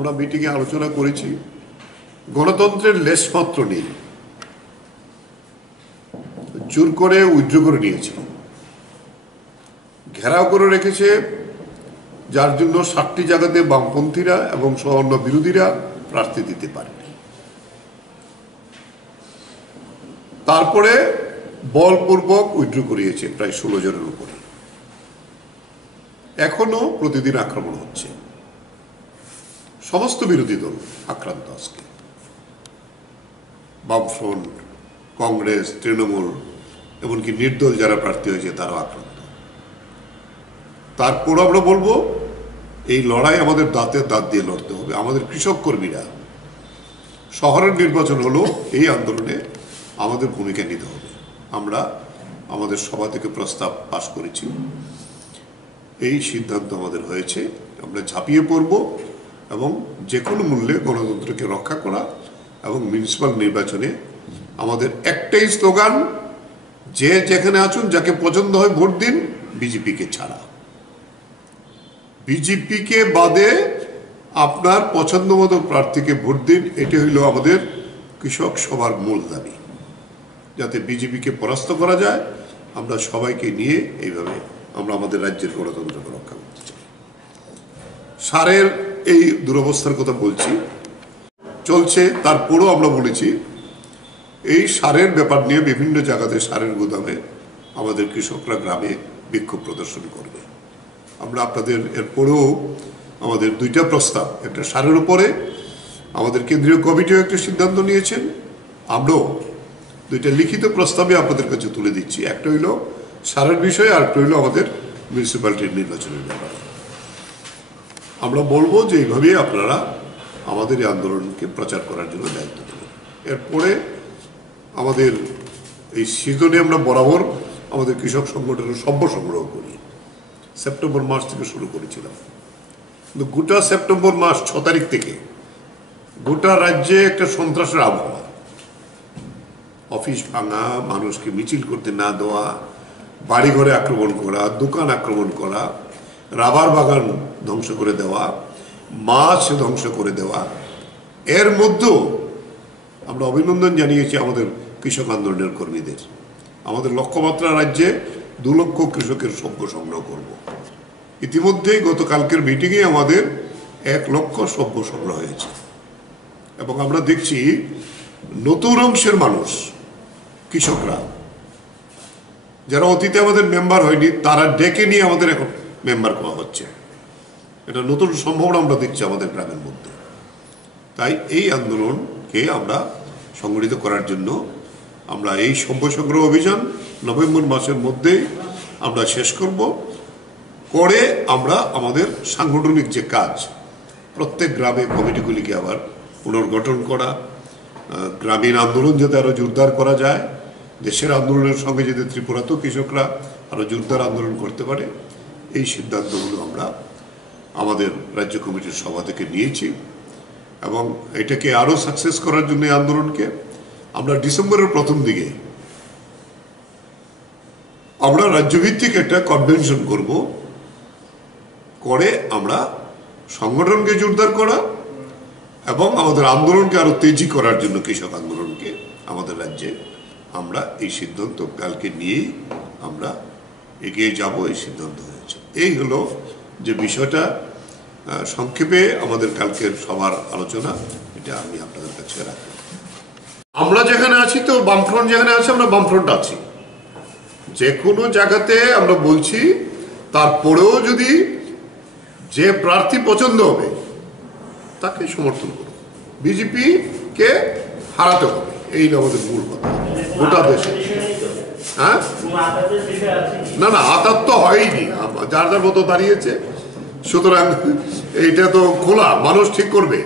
আমরা মিটিংয়ে আলোচনা করেছি, গণতন্ত্রের লেশমাত্র নেই, জোর করে উইথড্র করে নিয়েছে, ঘেরাও করে রেখেছে, যার জন্য 7টি জায়গাতে বামপন্থীরা এবং অন্য বিরোধীরা প্রার্থী দিতে পারেনি। তারপরে বলপূর্বক উইথড্র করিয়েছে প্রায় 16 জনের উপরে। এখনো প্রতিদিন আক্রমণ হচ্ছে, সমস্ত বিরোধী দল আক্রান্ত। আজকে বামফ্রন্ট, কংগ্রেস, তৃণমূল, এমনকি নির্দল যারা প্রার্থী হয়েছে তারাও আক্রান্ত। তারপরও আমরা বলবো এই লড়াই আমাদের দাঁতের দাঁত দিয়ে লড়তে হবে। আমাদের কৃষক কর্মীরা, শহরের নির্বাচন হলো, এই আন্দোলনে আমাদের ভূমিকা নিতে হবে। আমরা আমাদের সভা থেকে প্রস্তাব পাশ করেছি, এই সিদ্ধান্ত আমাদের হয়েছে, আমরা ঝাঁপিয়ে পড়ব এবং যে কোনো মূল্যে গণতন্ত্রকে রক্ষা করা এবং মিউনিসিপ্যাল নির্বাচনে আমাদের একটাই স্লোগান, যে যেখানে আছেন যাকে পছন্দ হয় ভোট দিন, বিজেপিকে ছাড়া। বিজেপিকে বাদে আপনার পছন্দ মতো প্রার্থীকে ভোট দিন, এটি হইল আমাদের কৃষক সবার মূল দাবি, যাতে বিজেপিকে পরাস্ত করা যায়। আমরা সবাইকে নিয়ে এইভাবে আমরা আমাদের রাজ্যের গণতন্ত্রকে রক্ষা করতে চাই। সারের এই দুরবস্থার কথা বলছি, চলছে। তারপরও আমরা বলেছি এই সারের ব্যাপার নিয়ে বিভিন্ন জায়গাতে সারের গুদামে আমাদের কৃষকরা গ্রামে বিক্ষোভ প্রদর্শন করবে। আমরা আপনাদের এরপরেও আমাদের 2টা প্রস্তাব, একটা সারের উপরে আমাদের কেন্দ্রীয় কমিটিও একটা সিদ্ধান্ত নিয়েছেন, আমরাও 2টা লিখিত প্রস্তাবে আপনাদের কাছে তুলে দিচ্ছি। একটা হইল সারের বিষয়ে, আর একটা হইল আমাদের মিউনিসিপ্যালিটির নির্বাচনের ব্যাপারে। আমরা বলবো যে এইভাবেই আপনারা আমাদের এই আন্দোলনকে প্রচার করার জন্য দায়িত্ব দেবেন। এরপরে আমাদের এই সিজনে আমরা বরাবর আমাদের কৃষক সংগঠনের সভ্য সংগ্রহ করি। সেপ্টেম্বর মাস থেকে শুরু করেছিলাম, কিন্তু গোটা সেপ্টেম্বর মাস 6 তারিখ থেকে গোটা রাজ্যে একটা সন্ত্রাসের আবহাওয়া, অফিস ভাঙা, মানুষকে মিছিল করতে না দেওয়া, বাড়িঘরে আক্রমণ করা, দোকান আক্রমণ করা, রাবার বাগান ধ্বংস করে দেওয়া, মাছ ধ্বংস করে দেওয়া। এর মধ্যেও আমরা অভিনন্দন জানিয়েছি আমাদের কৃষক আন্দোলনের কর্মীদের। আমাদের লক্ষ্যমাত্রা রাজ্যে 2 লক্ষ কৃষকের সভ্য সংগ্রহ করব। ইতিমধ্যেই গতকালকের মিটিংয়ে আমাদের 1 লক্ষ সভ্য সংগ্রহ হয়েছে এবং আমরা দেখছি নতুন অংশের মানুষ, কৃষকরা যারা অতীতে আমাদের মেম্বার হয়নি, তারা ডেকে নিয়ে আমাদের এখন মেম্বার করা হচ্ছে। এটা নতুন সম্ভাবনা আমরা দেখছি আমাদের গ্রামের মধ্যে। তাই এই আন্দোলনকে আমরা সংগঠিত করার জন্য আমরা এই সভ্য সংগ্রহ অভিযান নভেম্বর মাসের মধ্যেই আমরা শেষ করব। করে আমরা আমাদের সাংগঠনিক যে কাজ, প্রত্যেক গ্রামে কমিটিগুলিকে আবার পুনর্গঠন করা, গ্রামীণ আন্দোলন যাতে আরও জোরদার করা যায়, দেশের আন্দোলনের সঙ্গে যাতে ত্রিপুরাতেও কৃষকরা আরও জোরদার আন্দোলন করতে পারে, এই সিদ্ধান্তগুলো আমরা আমাদের রাজ্য কমিটির সভা থেকে নিয়েছি। এবং এটাকে আরও সাকসেস করার জন্য এই আন্দোলনকে আমরা ডিসেম্বরের প্রথম দিকে আমরা রাজ্যভিত্তিক একটা কনভেনশন করব, করে আমরা সংগঠনকে জোরদার করা এবং আমাদের আন্দোলনকে আরো তেজি করার জন্য, কৃষক আন্দোলনকে আমাদের রাজ্যে আমরা এই সিদ্ধান্ত কালকে নিয়েই আমরা এগিয়ে যাব, এই সিদ্ধান্ত হয়েছে। এই হলো যে বিষয়টা সংক্ষেপে আমাদের কালকের সবার আলোচনা, এটা আমি আপনাদের কাছে রাখি। আমরা যেখানে আছি, তো বামফ্রন্ট যেখানে আছে, আমরা বামফ্রন্ট আছি। যে কোনো জায়গাতে আমরা বলছি, তারপরেও যদি যে প্রার্থী পছন্দ হবে তাকে সমর্থন করব, বিজেপিকে হারাতে হবে, এই আমাদের মূল কথা গোটা দেশে। হ্যাঁ, না না, আতাত তো হয়নি, যার যার মতো দাঁড়িয়েছে। সুতরাং এইটা তো খোলা, মানুষ ঠিক করবে।